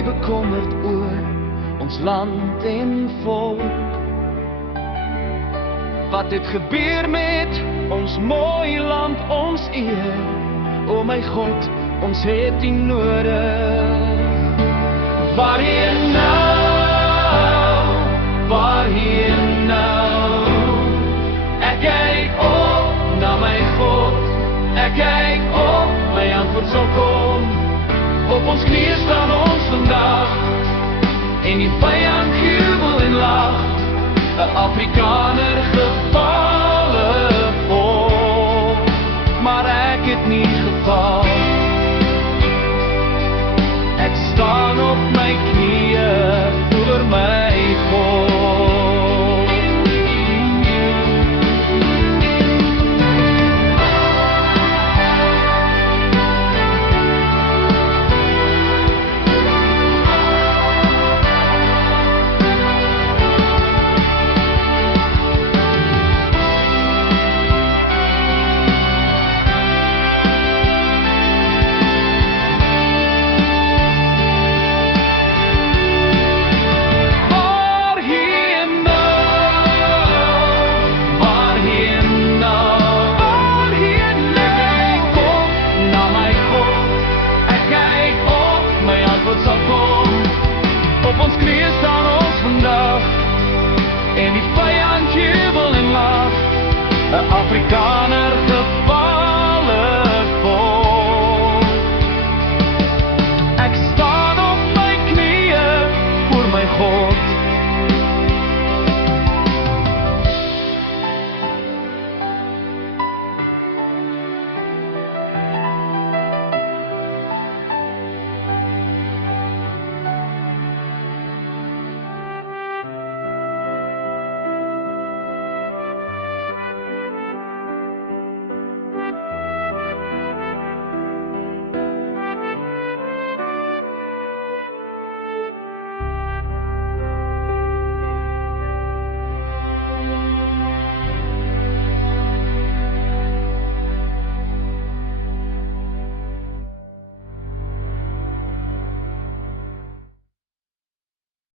my bekommerd oor ons land en volk. Wat het gebeur met ons mooi land, ons eer? O my God, ons het U nodig. Waarheen nou? Waarheen nou? Ek kyk op na my God, ek kyk op, my antwoord sal kom. Op ons knieë staan ons vandag, en die vyand jubel en lag, 'n Afrikaner gevalle vol, maar ek het nie geval. Ek staan op my knieë voor my God. Afrika